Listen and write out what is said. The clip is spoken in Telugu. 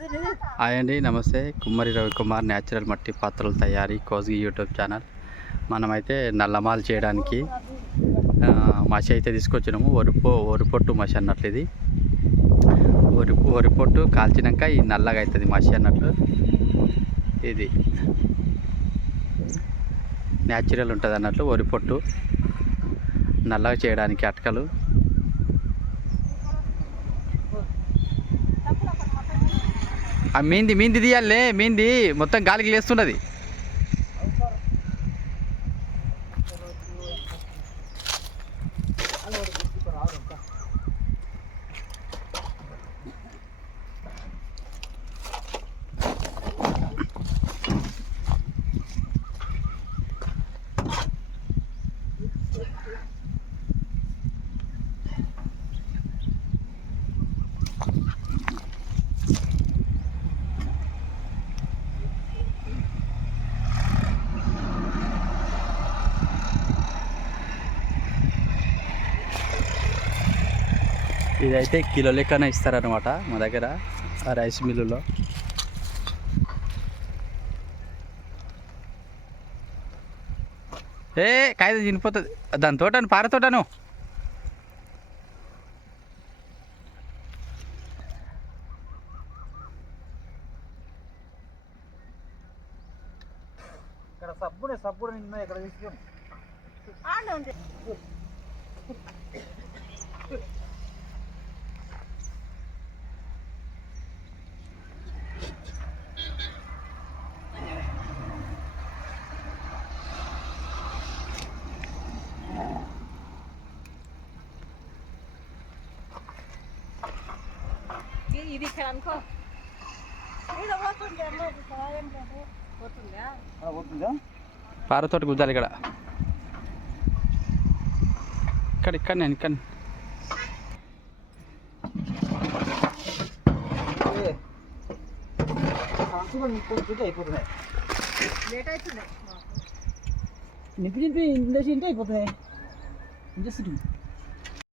హాయ్ అండి నమస్తే. కుమ్మరి రవికుమార్ న్యాచురల్ మట్టి పాత్రల తయారీ కోజ్గి యూట్యూబ్ ఛానల్. మనమైతే నల్లమాలు చేయడానికి మసి అయితే తీసుకొచ్చినాము. ఒరిపో ఒరిపొట్టు మసి అన్నట్లు ఇది. వరి ఒరిపొట్టు కాల్చినాక ఈ నల్లగా అవుతుంది మసి అన్నట్లు ఇది. న్యాచురల్ ఉంటుంది అన్నట్లు ఒరిపొట్టు. నల్లగా చేయడానికి అటకలు. ఆ మీంది మీంది తీయాలే మీంది. మొత్తం గాలికి లేస్తున్నది. ఇదైతే కిలో లెక్కన ఇస్తారనమాట మా దగ్గర ఆ రైస్ మిల్లులో. ఏ కాగితం చినిపోతుంది దాని తోటను పారతోటను ఇక్కడ సబ్బునే సబ్బుడు నిన్న ఇక్కడ తీసుకొని? ఇది ఇక్కడ అనుకో. పారతోట గుద్దాలి ఇక్కడ. ఇక్కడ ఇక్కడ నేను ఇక్కడ. నింపి అయిపోతున్నాయి. లేట్ అవుతుంది. నింపి నింపి ఇండస్ట్రీ ఇంటే అయిపోతున్నాయి. ఇండస్ట్రీ